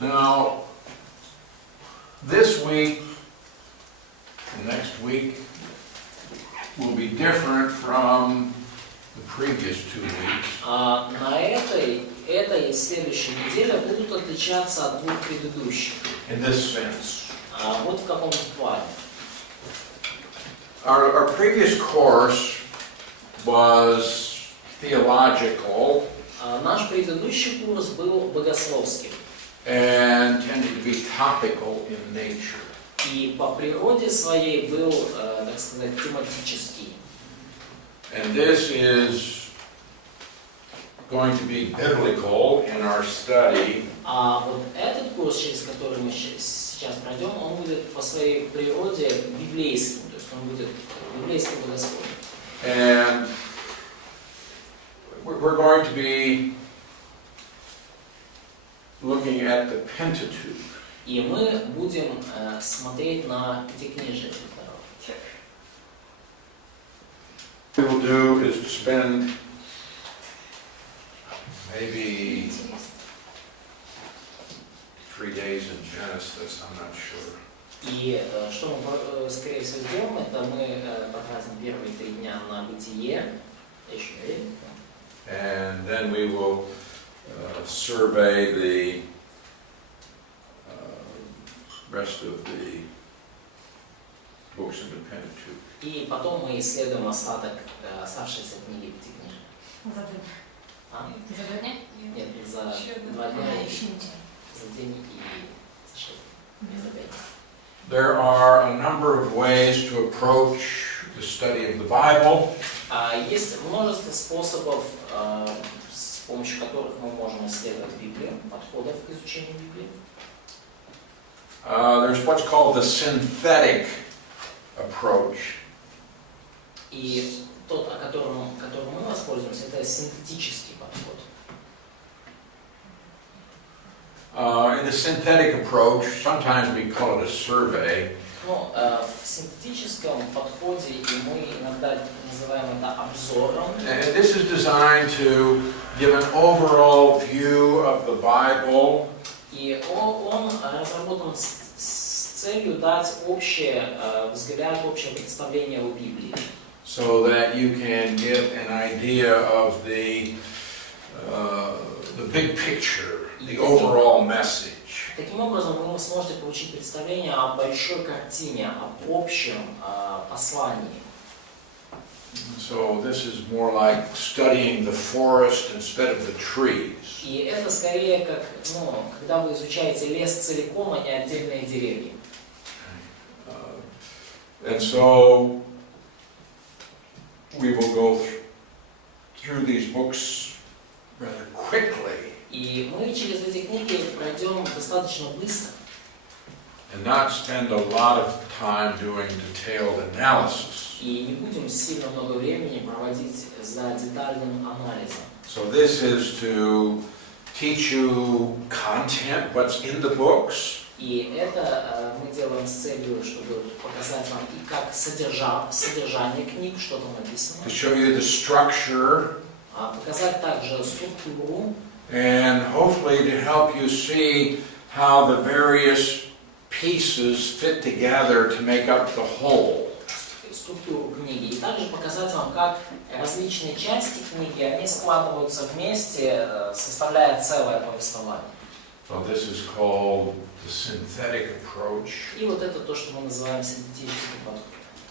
Now, this week, and next week, will be different from the previous 2 weeks. На этой и следующей неделе будут отличаться от двух предыдущих. In this sense. Вот в каком плане. Our previous course was theological Наш предыдущий курс был богословским. and tended to be topical in nature. И по природе своей был, так сказать, тематический. And this is going to be biblical in our study. А вот этот курс, через который мы сейчас пройдем, он будет по своей природе библейским, то есть он будет библейским богословием. And we're going to be looking at the Pentateuch. И мы будем смотреть на Пятикнижие. What we'll do is to spend maybe 3 days in Genesis, I'm not sure. И что мы, скорее всего, сделаем, это мы потратим первые 3 дня на бытие, еще время. And then we will survey the rest of the books in the Pentateuch. И потом мы исследуем остаток оставшейся книги Пятикнижия. За 2 дня. За 2 дня? Нет, за 2 дня, за день и за 6 дней. There are a number of ways to approach the study of the Bible. Есть множество способов, с помощью которых мы можем исследовать Библию, подходов к изучению Библии. There's what's called the synthetic approach. И тот, которым мы воспользуемся, это синтетический подход. In the synthetic approach, sometimes we call it a survey. Но в синтетическом подходе мы иногда называем это обзором. And this is designed to give an overall view of the Bible. И он разработан с целью дать общий взгляд, общее представление о Библии. So that you can get an idea of the big picture, the overall message. Таким образом, вы сможете получить представление о большой картине, об общем послании. So this is more like studying the forest instead of the trees. И это скорее как, когда вы изучаете лес целиком, а не отдельные деревья. And so we will go through these books rather quickly. И мы через эти книги пройдем достаточно быстро. And not spend a lot of time doing detailed analysis. И не будем сильно много времени проводить за детальным анализом. So this is to teach you content, what's in the books. И это мы делаем с целью, чтобы показать вам и как содержание книг, что там написано. To show you the structure. Показать также структуру. And hopefully to help you see how the various pieces fit together to make up the whole. Структуру книги. И также показать вам, как различные части книги, они складываются вместе, составляя целое повествование. So this is called the synthetic approach. И вот это то, что мы называем синтетическим подходом.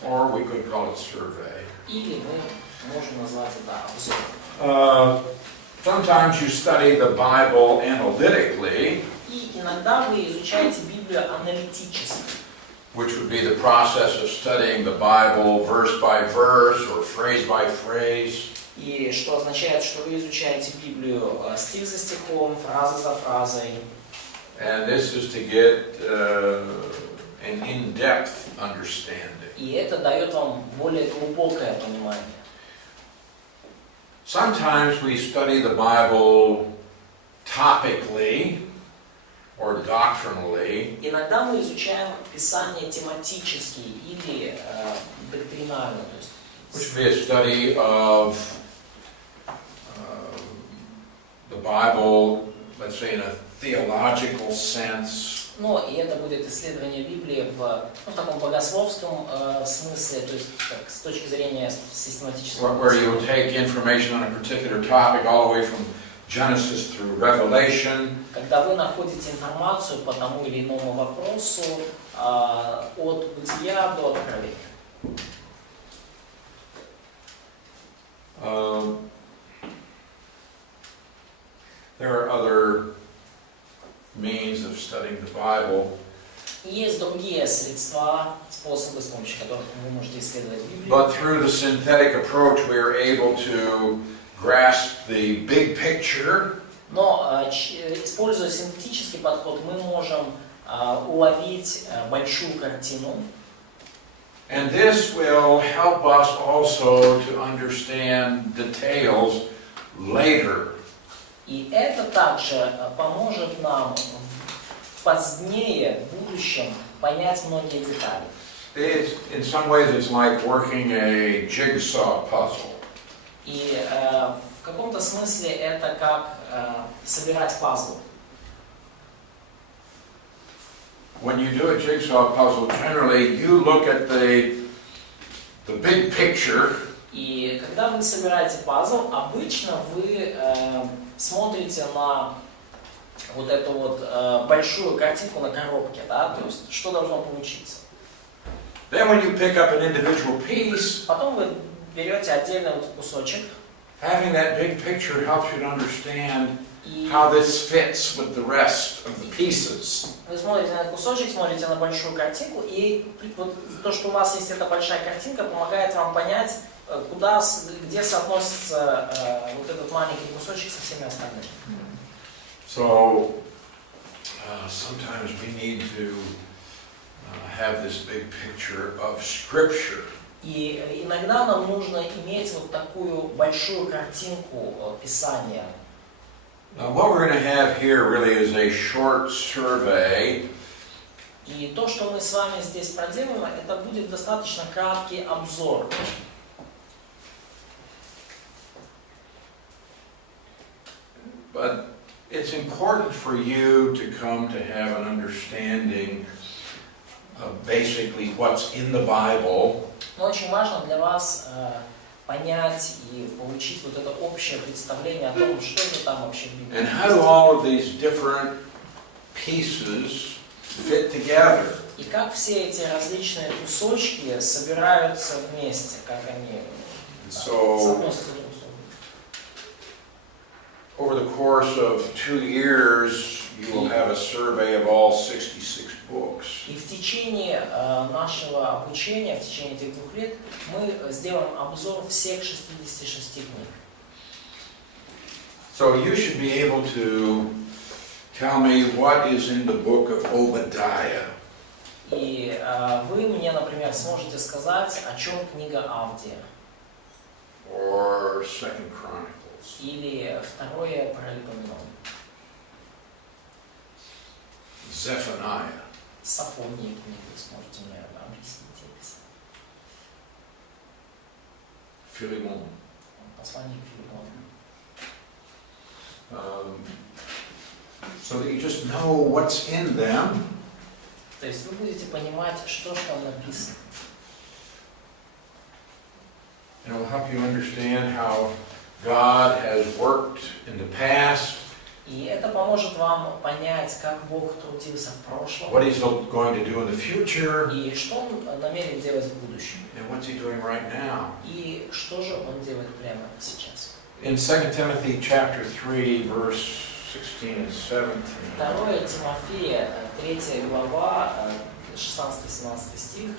Or we could call it survey. Или мы можем назвать это обзором. Sometimes you study the Bible analytically, И иногда вы изучаете Библию аналитически. which would be the process of studying the Bible verse by verse or phrase by phrase. И что означает, что вы изучаете Библию стих за стихом, фраза за фразой. And this is to get an in-depth understanding. И это дает вам более глубокое понимание. Sometimes we study the Bible topically or doctrinally. Иногда мы изучаем Писание тематически или доктринально, то есть Which would be a study of the Bible let's say, in a theological sense, Но и это будет исследование Библии в таком богословском смысле, то есть как, с точки зрения систематического. where you'll take information on a particular topic all the way from Genesis through Revelation. Когда вы находите информацию по тому или иному вопросу от бытия до откровения. There are other means of studying the Bible. И есть другие средства, способы, с помощью которых вы можете исследовать Библию. But through the synthetic approach, we are able to grasp the big picture. Но используя синтетический подход, мы можем уловить большую картину. And this will help us also to understand details later. И это также поможет нам позднее, в будущем, понять многие детали. In some ways, it's like working a jigsaw puzzle. И в каком-то смысле это как собирать пазл. When you do a jigsaw puzzle, generally you look at the big picture. И когда вы собираете пазл, обычно вы смотрите на вот эту вот большую картинку на коробке, да, то есть что должно получиться. Then when you pick up an individual piece, Потом вы берете отдельный вот кусочек, having that big picture helps you to understand и how this fits with the rest of the pieces. вы смотрите на кусочек, смотрите на большую картинку, и вот то, что у вас есть эта большая картинка, помогает вам понять, где соотносится вот этот маленький кусочек со всеми остальными. So sometimes we need to have this big picture of Scripture. И иногда нам нужно иметь вот такую большую картинку Писания. Now, what we're going to have here really is a short survey. И то, что мы с вами здесь проделаем, это будет достаточно краткий обзор. But it's important for you to come to have an understanding of basically what's in the Bible. Но очень важно для вас понять и получить вот это общее представление о том, что же там вообще в Библии. And how do all of these different pieces fit together? И как все эти различные кусочки собираются вместе, как они соотносятся друг с другом. Over the course of 2 years, you will have a survey of all 66 books. И в течение нашего обучения, в течение этих 2 лет, мы сделаем обзор всех 66 книг. So you should be able to tell me what is in the book of Obadiah. И вы мне, например, сможете сказать, о чем книга Авдия. Or 2 Chronicles. Или второе Паралипоменон. Zephaniah. Сафонии книгу сможете мне объяснить и описать. Philemon. Послание к Филиппону. So that you just know what's in them. То есть вы будете понимать, что же там написано. And it will help you understand how God has worked in the past. И это поможет вам понять, как Бог трудился в прошлом. What He's going to do in the future. И что Он намерен делать в будущем. And what's He doing right now. И что же Он делает прямо сейчас. In 2 Timothy chapter 3, verse 16 and 17. 2 Тимофея, 3 глава, 16-17 стих.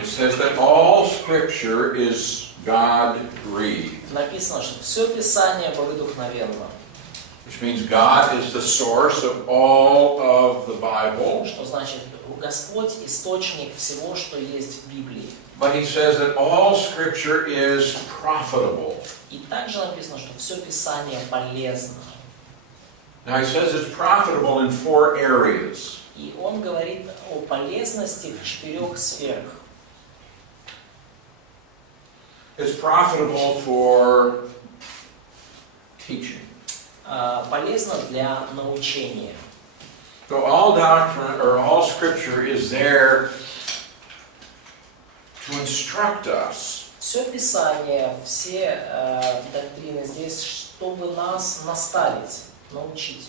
It says that all Scripture is God-breathed. Написано, что все Писание богодухновенно. Which means God is the source of all of the Bible. Что значит, Господь источник всего, что есть в Библии. But He says that all Scripture is profitable. И также написано, что все Писание полезно. Now He says it's profitable in 4 areas. И Он говорит о полезности в 4 сферах. It's profitable for teaching. полезно для научения. So all doctrine or all scripture is there to instruct us. Все Писание, все доктрины здесь, чтобы нас наставить, научить.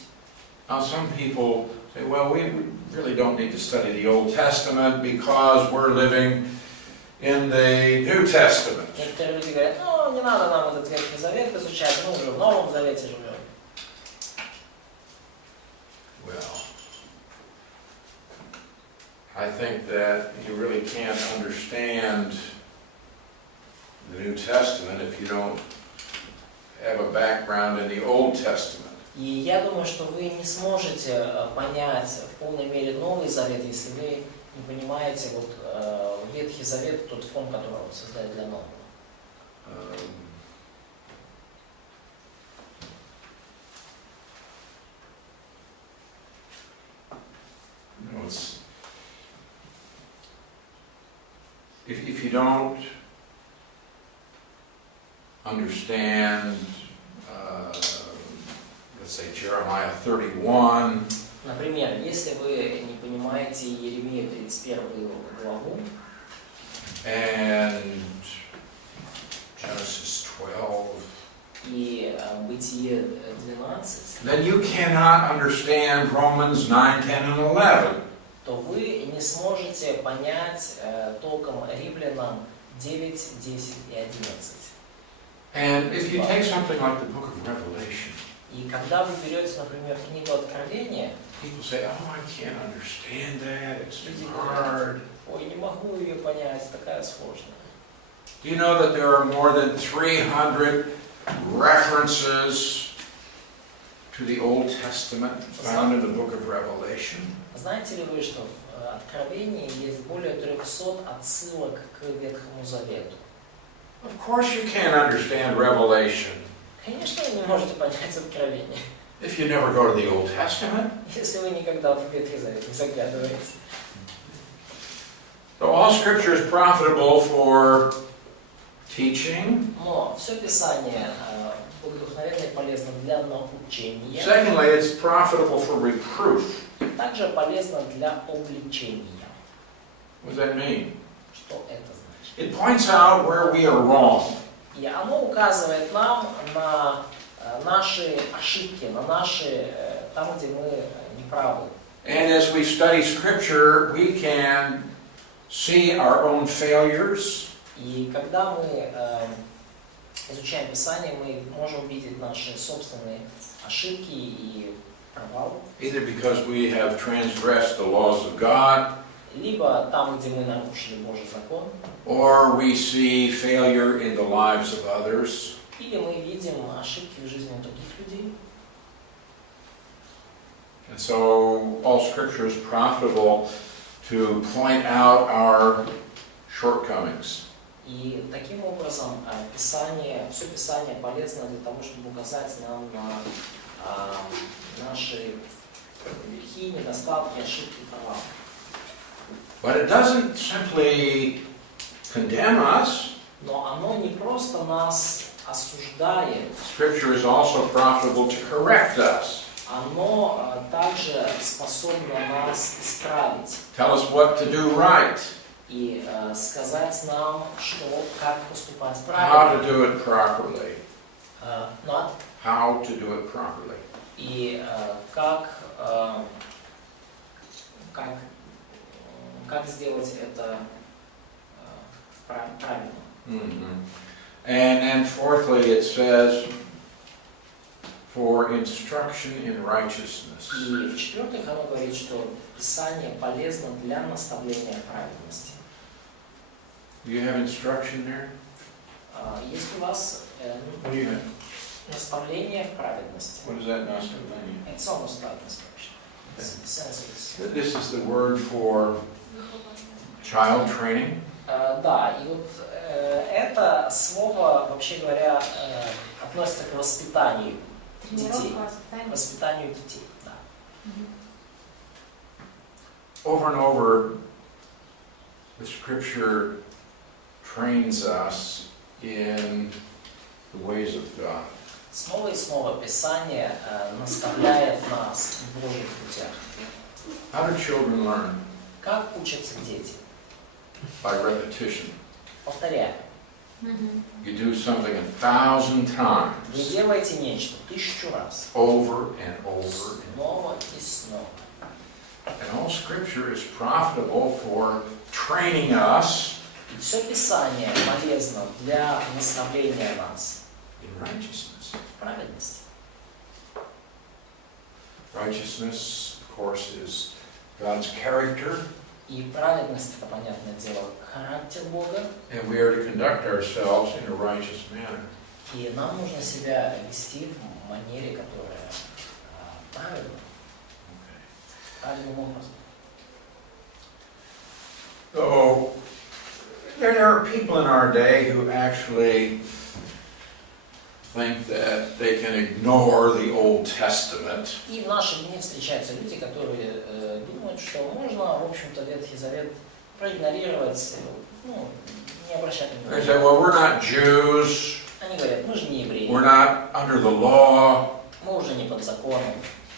Now some people say, well, we really don't need to study the Old Testament because we're living in the New Testament. Некоторые люди говорят, ну, не надо нам этот Ветхий Завет изучать, мы уже в Новом Завете живем. Well, I think that you really can't understand the New Testament if you don't have a background in the Old Testament. И я думаю, что вы не сможете понять в полной мере Новый Завет, если вы не понимаете вот Ветхий Завет, тот фон, который он создает для Нового. If you don't understand, let's say Jeremiah 31, Например, если вы не понимаете Иеремию 31 главу and Genesis 12, и Бытие 12, then you cannot understand Romans 9, 10, and 11. то вы не сможете понять толком Римлянам 9, 10 и 11. And if you take something like the book of Revelation, И когда вы берете, например, книгу Откровения, people say, oh, I can't understand that, it's люди too говорят, hard. ой, не могу ее понять, такая сложная. Do you know that there are more than 300 references to the Old Testament found in the book of Revelation? Знаете ли вы, что в Откровении есть более 300 отсылок к Ветхому Завету? Of course you can't understand Revelation Конечно, вы не можете понять Откровение, if you never go to the Old Testament. если вы никогда в Ветхий Завет не заглядываете. So all Scripture is profitable for teaching. Но все Писание богодухновенно и полезно для научения, Secondly, it's profitable for reproof. также полезно для обличения. What does that mean? Что это значит? It points out where we are wrong. И оно указывает нам на наши ошибки, на наши, там, где мы неправы. And as we study Scripture, we can see our own failures. И когда мы изучаем Писание, мы можем видеть наши собственные ошибки и провалы. Either because we have transgressed the laws of God, Либо там, где мы нарушили Божий закон, or we see failure in the lives of others. или мы видим ошибки в жизни других людей. And so all Scripture is profitable to point out our shortcomings. И таким образом Писание, все Писание полезно для того, чтобы указать нам на наши грехи, недостатки, ошибки, провалы. But it doesn't simply condemn us. Но оно не просто нас осуждает, Scripture is also profitable to correct us. оно также способно нас исправить Tell us what to do right, и сказать нам, что, как поступать how правильно. to do it properly, Но how to do it properly. и как сделать это правильно. Mhm. And then fourthly, it says, for instruction in righteousness. И в-четвертых, оно говорит, что Писание полезно для наставления в праведности. Do you have instruction there? Есть у вас What do you have? наставление в праведности. What is that nastavlение? It's almost like instruction. It's senses. This is the word for child training. Да, и вот это слово, вообще говоря, относится к воспитанию детей. Воспитанию детей, да. Over and over, the Scripture trains us in the ways of God. Снова и снова Писание наставляет нас в Божьих путях. How do children learn? Как учатся дети? By repetition. Повторяю. You do something 1,000 times. Вы делаете нечто 1000 раз. Over and over. Снова и снова. And all Scripture is profitable for training us И все Писание полезно для наставления нас in righteousness. в праведности. Righteousness, of course, is God's character, И праведность, это, понятное дело, характер Бога. and we are to conduct ourselves in a righteous manner. И нам нужно себя вести в манере, которая правильна, правильным образом. So, there are people in our day who actually think that they can ignore the Old Testament. И в наши дни встречаются люди, которые думают, что можно, в общем-то, Ветхий Завет проигнорировать, ну, не обращать They внимания. say, well, we're not Jews, Они говорят, мы же не евреи, we're not under the law, мы уже не под законом.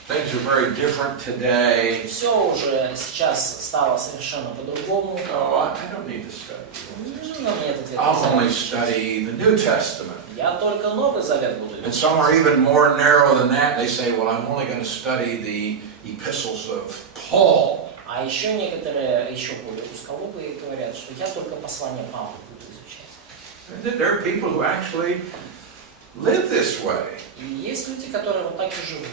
things are very different today. Все уже сейчас стало совершенно по-другому. Oh, I don't need to study. Не нужно мне этот Ветхий I'll only Завет. study the New Testament. Я только Новый Завет буду And изучать. some are even more narrow than that. They say, well, I'm only going to study the epistles of Paul. А еще некоторые, еще более узколобые, говорят, что я только послание Павла буду изучать. And there are people who actually live this way. И есть люди, которые вот так и живут.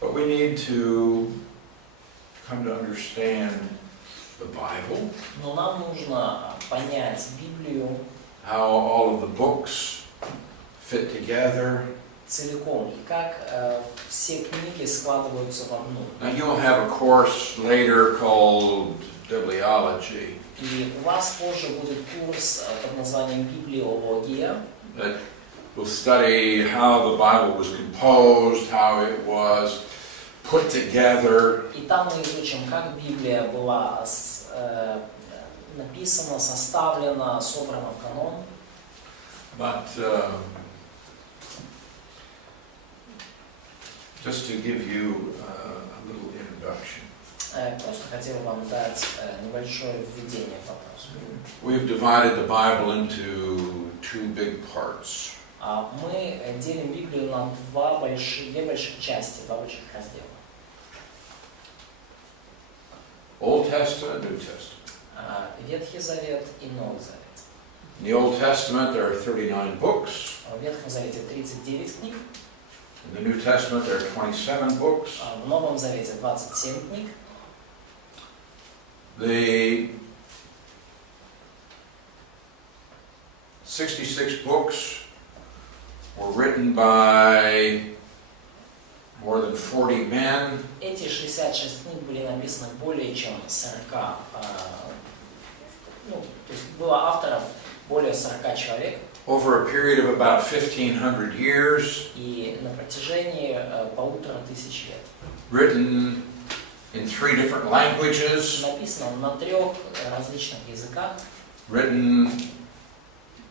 But we need to come to understand the Bible, Но нам нужно понять Библию how all of the books fit together. целиком и как все книги складываются в одну. Now you'll have a course later called Bibliology И у вас позже будет курс под названием «Библиология», that will study how the Bible was composed, how it was put together. и там мы изучим, как Библия была написана, составлена, собрана в канон. But just to give you a little introduction, Просто хотел вам дать небольшое введение в вопрос. we've divided the Bible into two big parts. Мы делим Библию на две больших части, два больших раздела. Old Testament, New Testament. Ветхий Завет и Новый Завет. In the Old Testament there are 39 books. В Ветхом Завете 39 книг, In the New Testament there are 27 books. в Новом Завете 27 книг. The 66 books were written by more than 40 men. Эти 66 книг были написаны более чем 40, то есть было авторов более 40 человек, Over a period of about 1,500 years, и на протяжении 1500 лет. written in 3 different languages, Написано на 3 различных языках, written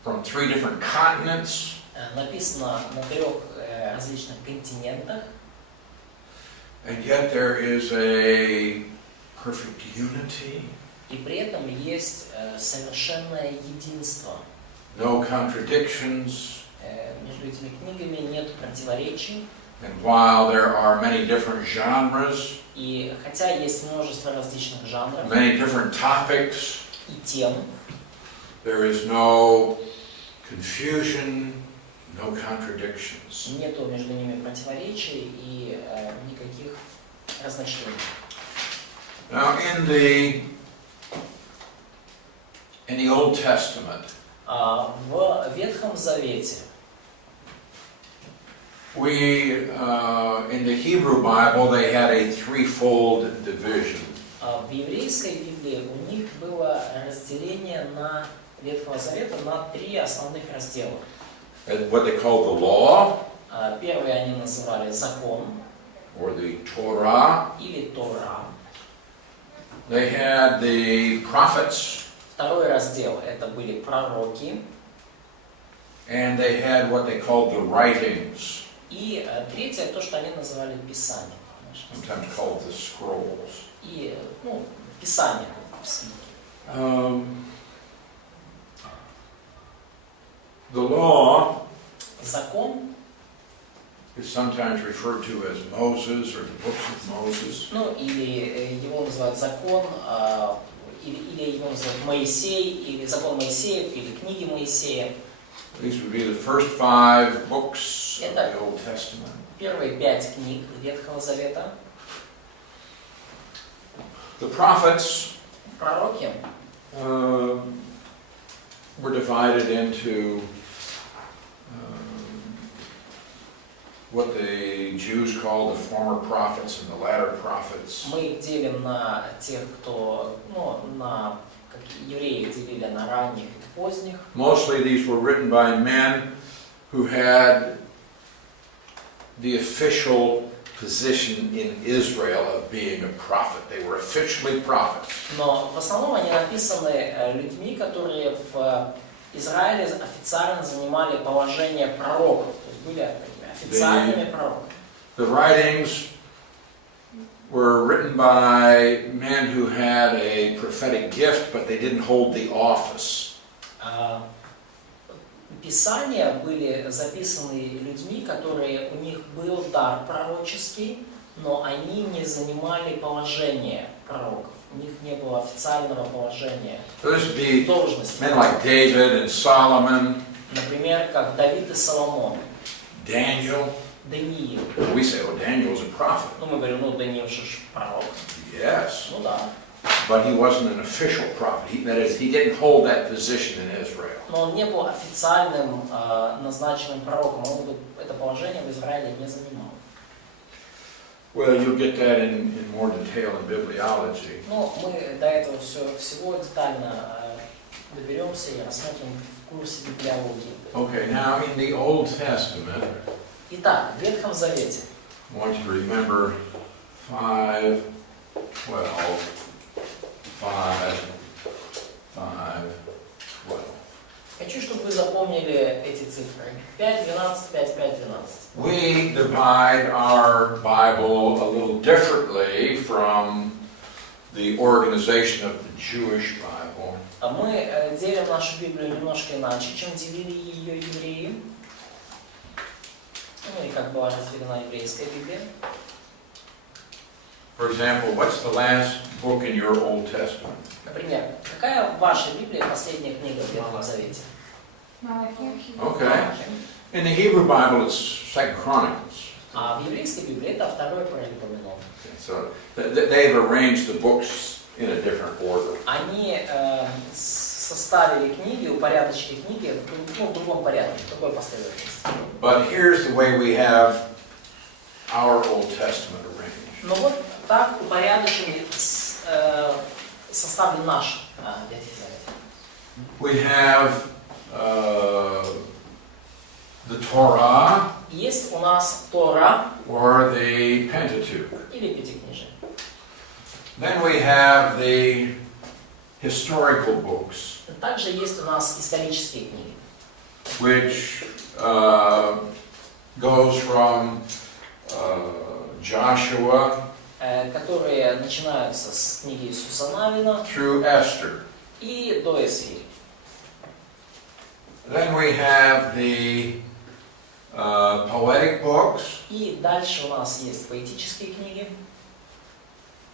from 3 different continents, написано на 3 различных континентах, and yet there is a perfect unity, и при этом есть совершенное единство. no contradictions, Между этими книгами нет противоречий, and while there are many different genres, и хотя есть множество различных жанров many different topics, и тем, there is no confusion, no contradictions. нету между ними противоречий и никаких разночтений. Now in the Old Testament, В Ветхом Завете in the Hebrew Bible they had a threefold division. в еврейской Библии у них было разделение на Ветхого Завета на 3 основных раздела. What they called the law, Первый они называли закон or the Torah. или Тора. They had the prophets, Второй раздел это были пророки, And they had what they called the writings, И третье, то, что они называли Писание. sometimes called the scrolls. И, Писание. The law Закон, is sometimes referred to as Moses or the books of Moses. или его называют закон, или его называют Моисей, или закон Моисеев, или книги Моисея. These would be the first 5 books of the Old Testament. Первые 5 книг Ветхого Завета. The prophets Пророки were divided into what the Jews call the former prophets and the latter prophets. мы их делим на тех, кто, как евреи делили на ранних и поздних. Mostly these were written by men who had the official position in Israel of being a prophet. They were officially prophets. Но в основном они написаны людьми, которые в Израиле официально занимали положение пророков, то есть были официальными пророками. The writings were written by men who had a prophetic gift, but they didn't hold the office. Писания были записаны людьми, которые у них был дар пророческий, но они не занимали положение пророков. У них не было официального положения, So this would be должности. men like David and Solomon, Например, как Давид и Соломон, Daniel. Даниил. We say, oh, Daniel's a prophet. Мы говорим, Даниил же пророк. Yes, Да. but he wasn't an official prophet. That is, he didn't hold that position in Israel. Но он не был официальным назначенным пророком, он это положение в Израиле не занимал. Well, you'll get that in more detail in bibliology. Но мы до этого всего детально доберемся и рассмотрим в курсе библиологии. Okay, now in the Old Testament, Итак, в Ветхом Завете I want you to remember 5, 12, 5, 5, 12. хочу, чтобы вы запомнили эти цифры. 5, 12, 5, 5, 12. We divide our Bible a little differently from the organization of the Jewish Bible. Мы делим нашу Библию немножко иначе, чем делили ее евреи. И как была разделена еврейская Библия. For example, what's the last book in your Old Testament? Например, какая в вашей Библии последняя книга в Ветхом Завете? Okay. In the Hebrew Bible, it's 2 Chronicles. А в еврейской Библии это второй Паралипоменон. So they've arranged the books in a different order. Они составили книги, упорядочили книги в другом порядке, в другой последовательности. But here's the way we have our Old Testament arranged. Но вот так упорядочили, составлен наш Ветхий Завет. We have the Torah Есть у нас Тора or the Pentateuch. или Пятикнижие. Then we have the historical books, Также есть у нас исторические книги, which goes from Joshua которые начинаются с книги Иисуса Навина through Esther. и до Исфири. Then we have the poetic books, И дальше у нас есть поэтические книги.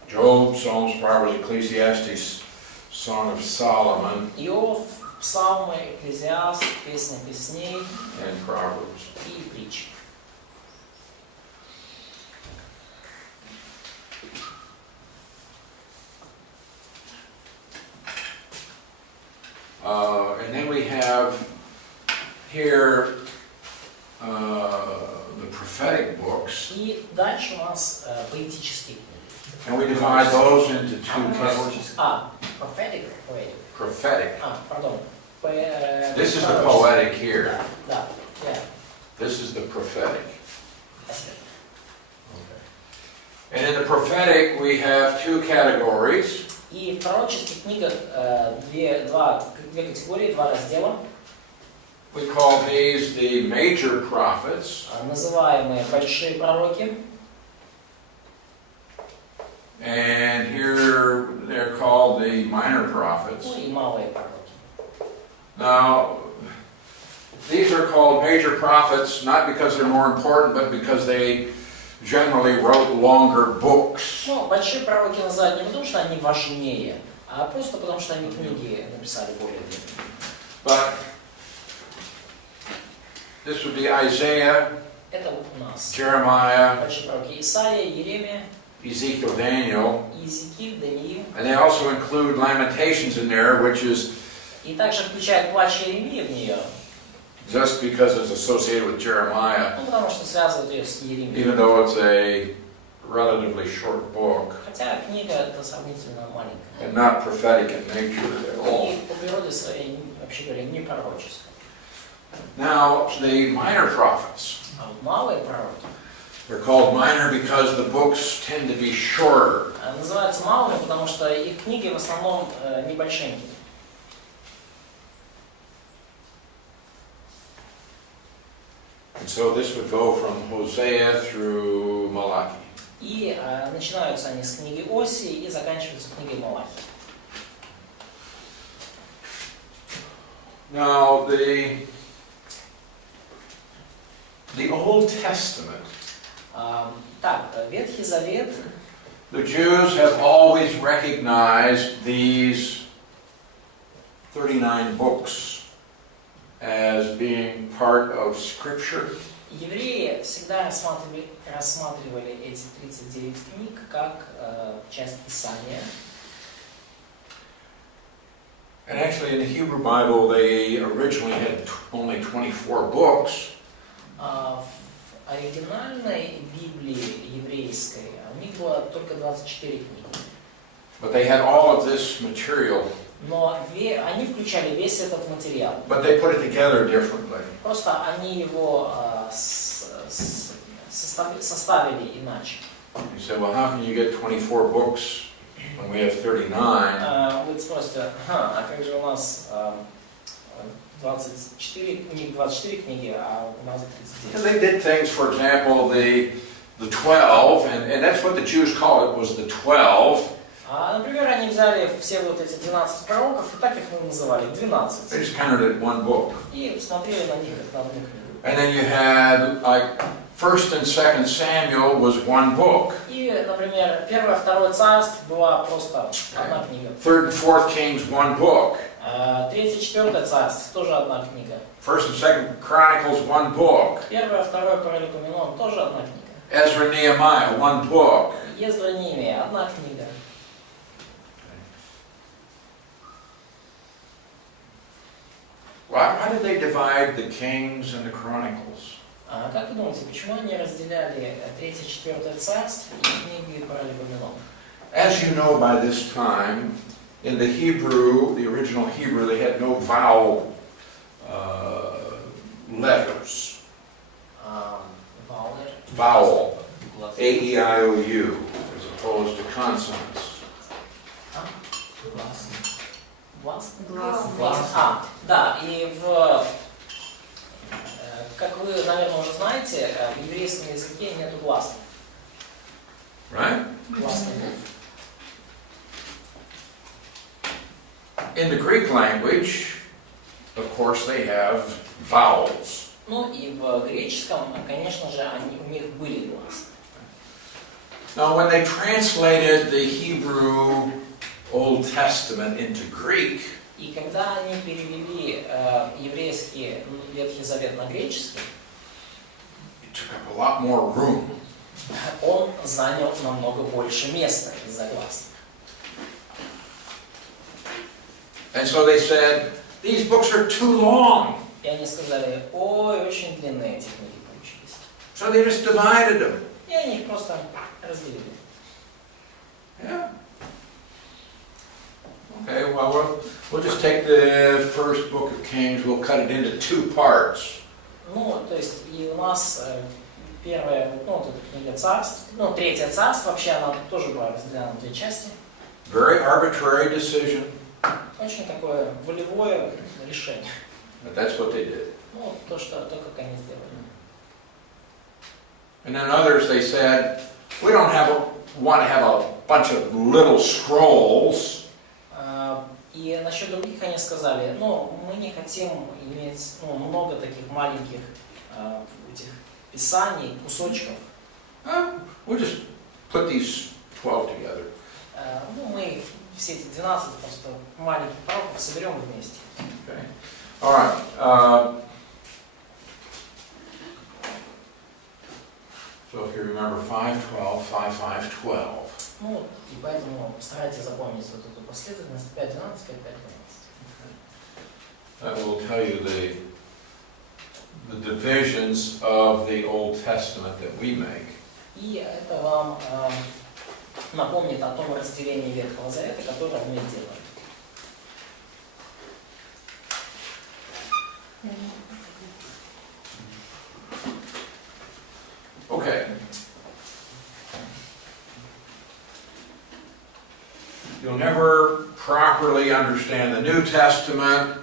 Job, Psalms, Proverbs, Ecclesiastes, Song of Solomon, Иов, Псалмы, Экклезиаст, Песня песней and Proverbs. и притчи. And then we have here the prophetic books, И дальше у нас поэтические книги. and we divide those into 2 categories. Prophetic, poetic. Prophetic. Пардон. This is the poetic here. Да, This is the prophetic. спасибо. And in the prophetic, we have 2 categories. И в пророческих книгах две категории, два раздела. We call these the major prophets, называемые большие пророки. and here they're called the minor prophets. Ну и малые пророки. Now, these are called major prophets not because they're more important, but because they generally wrote longer books. Ну, большие пророки называют не потому, что они важнее, а просто потому, что они книги написали более длинные. But this would be Isaiah, Это вот у нас Jeremiah, большие пророки Исаия, Еремия, Ezekiel, Daniel, Иезекииль, Даниил. and they also include Lamentations in there, which is И также включают плач Еремии в нее, just because it's associated with Jeremiah, ну, потому что связывают ее с Еремией. even though it's a relatively short book Хотя книга это сравнительно маленькая. and not prophetic in nature at all. И по природе своей, вообще говоря, не пророческая. Now, the minor prophets, А вот малые пророки they're called minor because the books tend to be shorter. называются малыми, потому что их книги в основном небольшенькие. And so this would go from Hosea through Malachi. И начинаются они с книги Оси и заканчиваются книгой Малахи. Now, the Old Testament, Так, Ветхий Завет, the Jews have always recognized these 39 books as being part of Scripture. евреи всегда рассматривали эти 39 книг как часть Писания. And actually in the Hebrew Bible they originally had only 24 books. В оригинальной Библии еврейской у них было только 24 книги. But they had all of this material. Но они включали весь этот материал. But they put it together differently. Просто они его составили иначе. You say, well, how can you get 24 books when we have 39? Вы спросите, а как же у нас 24 книги, а у нас 39? And they did things, for example, the 12, and that's what the Jews called it, was the 12. Например, они взяли все вот эти 12 пророков и так их называли, They 12. just counted it one book. И смотрели на них как на одну книгу. And then you had, like, 1st and 2nd Samuel was one book. И, например, 1 и 2 царств была просто одна книга. 3rd and 4th Kings, one book. 3 и 4 царств тоже одна книга. 1st and 2nd Chronicles, one book. 1 и 2 Паралипоменон тоже одна книга. Ezra, Nehemiah, one book. Ездра, Неемия, одна книга. Why did they divide the Kings and the Chronicles? Как вы думаете, почему они разделяли 3 и 4 царств и книги Паралипоменон? As you know by this time, in the Hebrew, the original Hebrew, they had no vowel letters. Vowel. A-E-I-O-U, as opposed to consonants. Глас. Да, и как вы, наверное, уже знаете, в еврейском языке нету гласных. Right? Гласных букв. In the Greek language, of course, they have vowels. Ну и в греческом, конечно же, у них были гласные. Now, when they translated the Hebrew Old Testament into Greek, И когда они перевели еврейский Ветхий Завет на греческий, it took up a lot more room. он занял намного больше места из-за гласных. And so they said, these books are too long. И они сказали, ой, очень длинные эти книги получились. So they just divided them. И они их просто разделили. Yeah. Okay, well, we'll just take the first book of Kings, we'll cut it into 2 parts. Ну, то есть, и у нас первая, вот эта книга царств, 3 царство, вообще она тоже была разделена на 2 части. Very arbitrary decision. Очень такое волевое решение. But that's what they did. Ну, то, как они сделали. And then others, they said, we don't want to have a bunch of little scrolls. И насчет других они сказали, ну, мы не хотим иметь много таких маленьких этих писаний, кусочков. We'll just put these 12 together. Ну, мы все эти 12 просто маленьких палков соберем вместе. Okay. All right. So if you remember 5:12, 5, 5, 12. Ну, и поэтому старайтесь запомнить вот эту последовательность 5, 12, 5, 12. That will tell you the divisions of the Old Testament that we make. И это вам напомнит о том разделении Ветхого Завета, которое мы делаем. Okay. You'll never properly understand the New Testament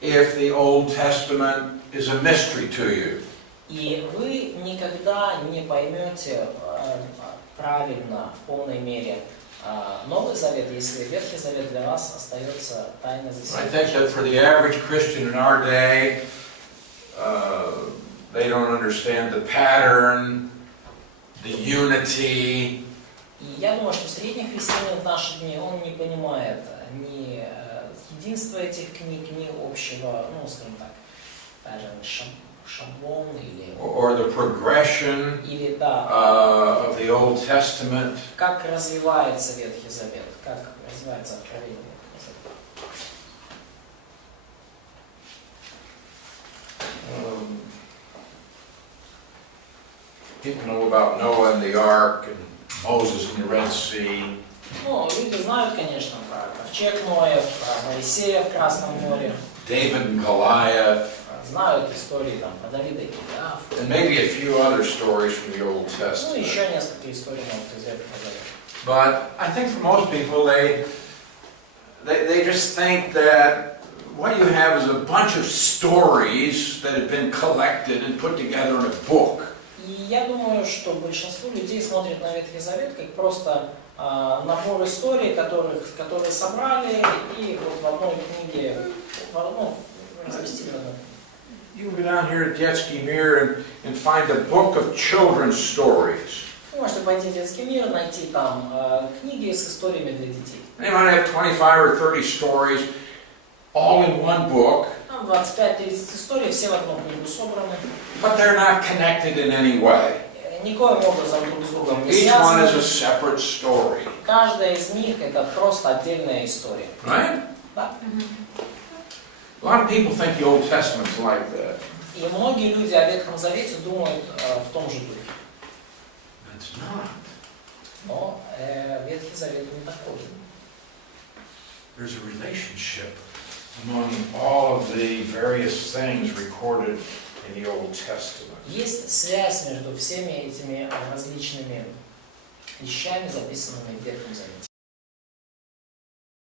if the Old Testament is a mystery to you. И вы никогда не поймете правильно, в полной мере, Новый Завет, если Ветхий Завет для вас остается тайной за I think that for the average Christian in our day, they don't understand the pattern, the unity. И я думаю, что средний христианин в наши дни, он не понимает ни единства этих книг, ни общего, ну, скажем так, шаблон или... Or the progression Или, да, of the Old Testament. как развивается Ветхий Завет, как развивается откровение Ветхого Завета. People know about Noah and the Ark and Moses in the Red Sea. Ну, люди знают, конечно, про ковчег Ноев, про Моисея в Красном море, David and Goliath, знают истории там про Давида и Голиафа, and maybe a few other stories from the Old ну, Testament. еще несколько историй из Ветхого Завета. But I think for most people, they just think that what you have is a bunch of stories that have been collected and put together in a book. И я думаю, что большинство людей смотрят на Ветхий Завет как просто набор историй, которые собрали и вот в одной книге разместили. You can go down here to Детский мир and find a book of children's stories. Вы можете пойти в детский мир, найти там книги с историями для детей. They might have 25 or 30 stories all in one book. Там 25-30 историй, все в одну книгу собраны. But they're not connected in any way. Никоим образом друг с другом не Each one is связаны. a separate story. Каждая из них это просто отдельная история. Right? Да. A lot of people think the Old Testament's like that. И многие люди о Ветхом Завете думают в том же духе. It's not. Но Ветхий Завет не такой. There's a relationship among all of the various things recorded in the Old Testament. Есть связь между всеми этими различными вещами, записанными в Ветхом Завете.